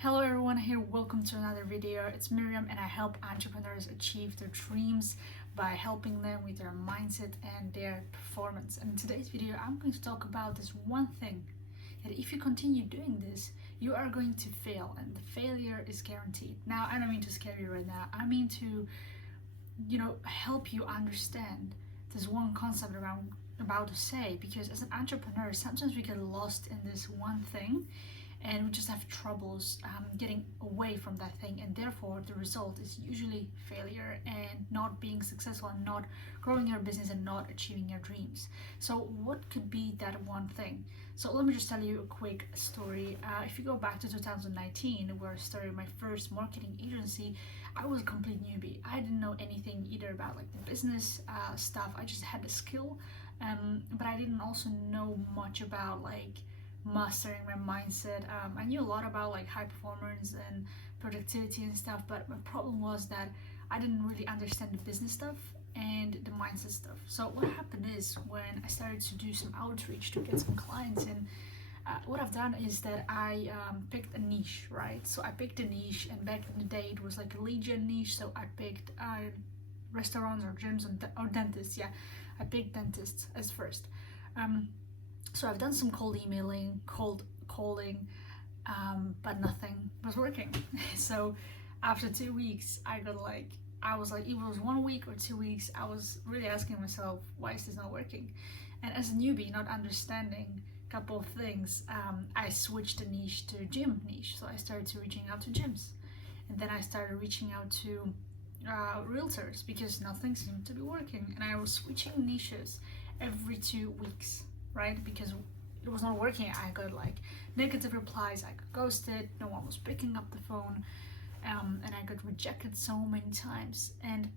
Hello everyone here, welcome to another video. It's Miriam and I help entrepreneurs achieve their dreams by helping them with their mindset and their performance. And in today's video, I'm going to talk about this one thing that if you continue doing this, you are going to fail and the failure is guaranteed. Now, I don't mean to scare you right now. I mean to, help you understand this one concept around about to say, because as an entrepreneur, sometimes we get lost in this one thing and we just have troubles getting away from that thing, and therefore the result is usually failure and not being successful and not growing your business and not achieving your dreams. So what could be that one thing? So let me just tell you a quick story. If you go back to 2019, where I started my first marketing agency, I was a complete newbie. I didn't know anything either about like the business stuff. I just had the skill, but I didn't also know much about like mastering my mindset. I knew a lot about like high performance and productivity and stuff, but my problem was that I didn't really understand the business stuff and the mindset stuff. So what happened is when I started to do some outreach to get some clients in, what I've done is that I picked a niche, right? So I picked a niche, and back in the day it was like a lead gen niche. So I picked restaurants or gyms or dentists. Yeah, I picked dentists as first. So I've done some cold emailing, cold calling, but nothing was working. So after 2 weeks, I was like, it was 1 week or 2 weeks, I was really asking myself, why is this not working? And as a newbie, not understanding a couple of things, I switched the niche to gym niche. So I started to reaching out to gyms. And then I started reaching out to realtors because nothing seemed to be working. And I was switching niches every 2 weeks, right? Because it was not working. I got like negative replies, I got ghosted, no one was picking up the phone, and I got rejected so many times. And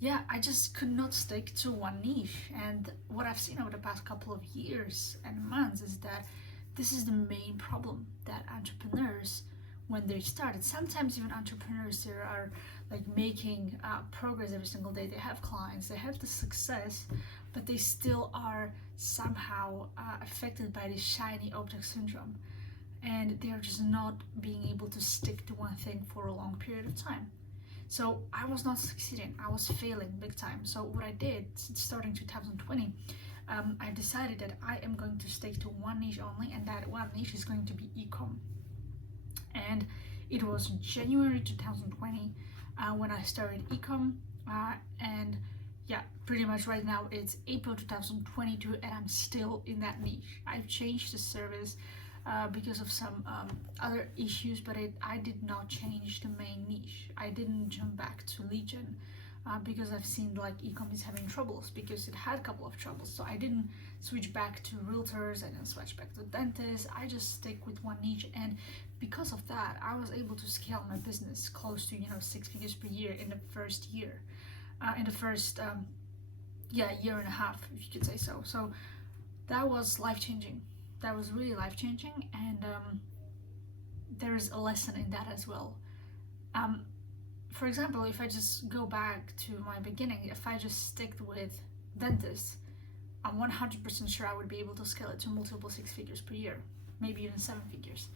yeah, I just could not stick to one niche. And what I've seen over the past couple of years and months is that this is the main problem that entrepreneurs, when they started, sometimes even entrepreneurs, they are like making progress every single day. They have clients, they have the success, but they still are somehow affected by this shiny object syndrome, and they're just not being able to stick to one thing for a long period of time. So I was not succeeding, I was failing big time. So what I did starting 2020, I decided that I am going to stick to one niche only, and that one niche is going to be e-com. And it was January 2020 when I started ecom, and yeah, pretty much right now it's April 2022 and I'm still in that niche. I've changed the service because of some other issues, but I did not change the main niche. I didn't jump back to Legion because I've seen like ecom is having troubles, because it had a couple of troubles. So I didn't switch back to realtors, I didn't switch back to dentists. I just stick with one niche, and because of that, I was able to scale my business close to 6 figures per year in the first year, in the first year and a half, if you could say so. So that was life changing. That was really life changing, and there is a lesson in that as well. For example, if I just go back to my beginning, if I just stick with dentists, I'm 100% sure I would be able to scale it to multiple 6 figures per year, maybe even 7 figures,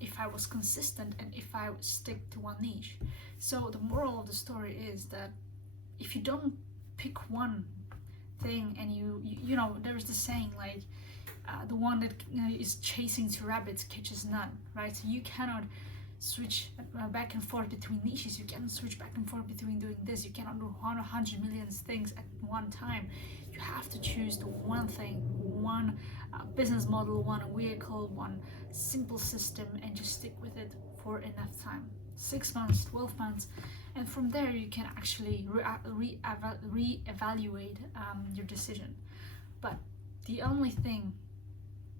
if I was consistent and if I would stick to one niche. So the moral of the story is that if you don't pick one thing, and you know, there's the saying like the one that is chasing two rabbits catches none, right? So you cannot switch back and forth between niches. You cannot switch back and forth between doing this. You cannot do 100 million things at one time. You have to choose the one thing, one business model, one vehicle, one simple system, and just stick with it for enough time, 6 months, 12 months, and from there you can actually re-evaluate your decision. But the only thing,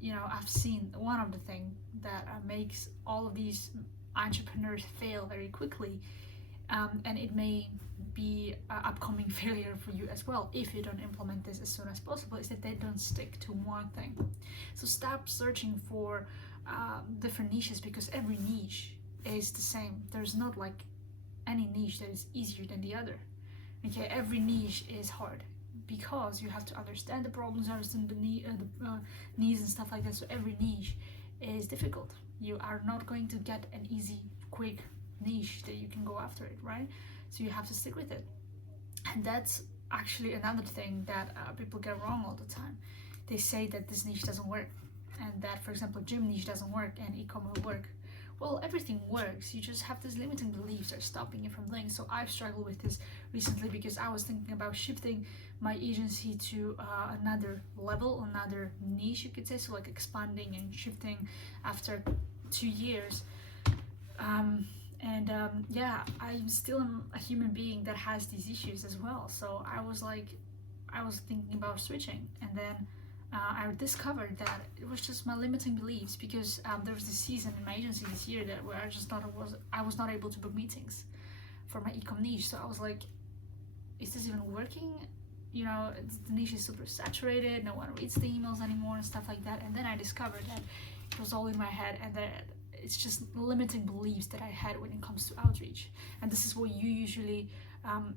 I've seen, one of the things that makes all of these entrepreneurs fail very quickly, and it may be an upcoming failure for you as well if you don't implement this as soon as possible, is that they don't stick to one thing. So stop searching for different niches, because every niche is the same. There's not like any niche that is easier than the other. Okay, every niche is hard because you have to understand the problems, understand the needs and stuff like that. So every niche is difficult. You are not going to get an easy, quick niche that you can go after it, right? So you have to stick with it. And that's actually another thing that people get wrong all the time. They say that this niche doesn't work, and that, for example, gym niche doesn't work and e-commerce will work. Well, everything works. You just have these limiting beliefs that are stopping you from doing. So I've struggled with this recently because I was thinking about shifting my agency to another level, another niche, you could say. So like expanding and shifting after 2 years. Yeah, I'm still a human being that has these issues as well. So I was thinking about switching, and then I discovered that it was just my limiting beliefs because there was this season in my agency this year that where I was not able to book meetings for my ecom niche. So I was like, is this even working? You know, the niche is super saturated. No one reads the emails anymore and stuff like that. And then I discovered that it was all in my head, and that it's just limiting beliefs that I had when it comes to outreach. And this is what you usually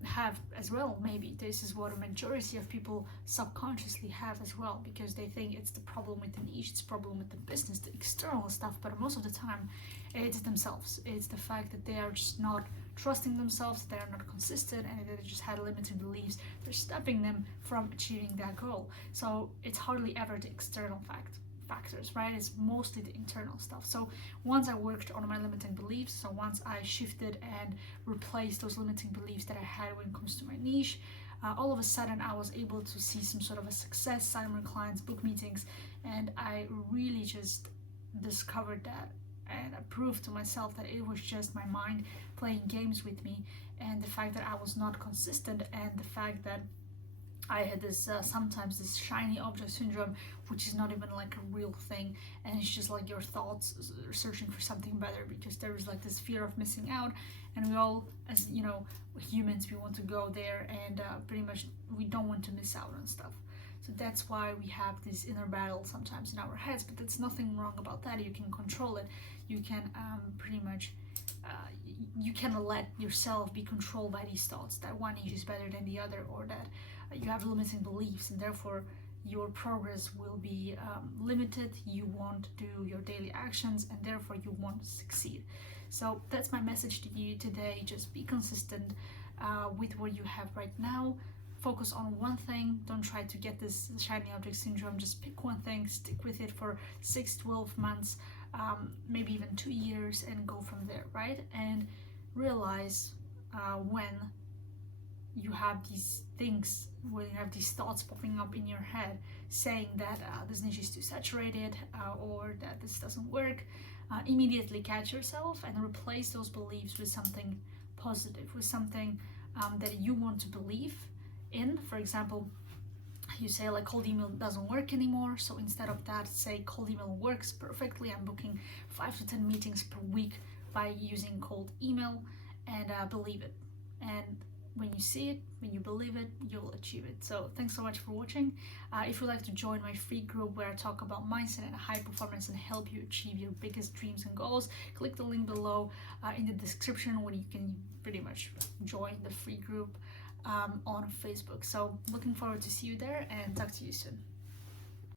have as well. Maybe this is what a majority of people subconsciously have as well, because they think it's the problem with the niche, it's the problem with the business, the external stuff. But most of the time it's themselves. It's the fact that they are just not trusting themselves, they are not consistent, and they just had limiting beliefs. They're stopping them from achieving that goal. So it's hardly ever the external factors, right? It's mostly the internal stuff. So once I worked on my limiting beliefs, so once I shifted and replaced those limiting beliefs that I had when it comes to my niche, all of a sudden I was able to see some sort of a success, sign more clients, book meetings, and I really just discovered that, and I proved to myself that it was just my mind playing games with me, and the fact that I was not consistent, and the fact that I had this sometimes this shiny object syndrome, which is not even like a real thing, and it's just like your thoughts searching for something better, because there is like this fear of missing out, and we all, as you know, humans, we want to go there, and pretty much we don't want to miss out on stuff. So that's why we have this inner battle sometimes in our heads, but there's nothing wrong about that. You can control it. You can pretty much you can let yourself be controlled by these thoughts that one niche is better than the other, or that you have limiting beliefs, and therefore your progress will be limited. You won't do your daily actions, and therefore you won't succeed. So that's my message to you today. Just be consistent with what you have right now. Focus on one thing. Don't try to get this shiny object syndrome. Just pick one thing, stick with it for 6-12 months, maybe even 2 years, and go from there, right? And realize when you have these things, when you have these thoughts popping up in your head saying that this niche is too saturated, or that this doesn't work, immediately catch yourself and replace those beliefs with something positive, with something that you want to believe in. For example, you say like cold email doesn't work anymore, so instead of that, say cold email works perfectly. I'm booking 5 to 10 meetings per week by using cold email, and believe it. And when you see it, when you believe it, you'll achieve it. So thanks so much for watching. If you'd like to join my free group where I talk about mindset and high performance and help you achieve your biggest dreams and goals, click the link below in the description where you can pretty much join the free group on Facebook. So looking forward to see you there, and talk to you soon.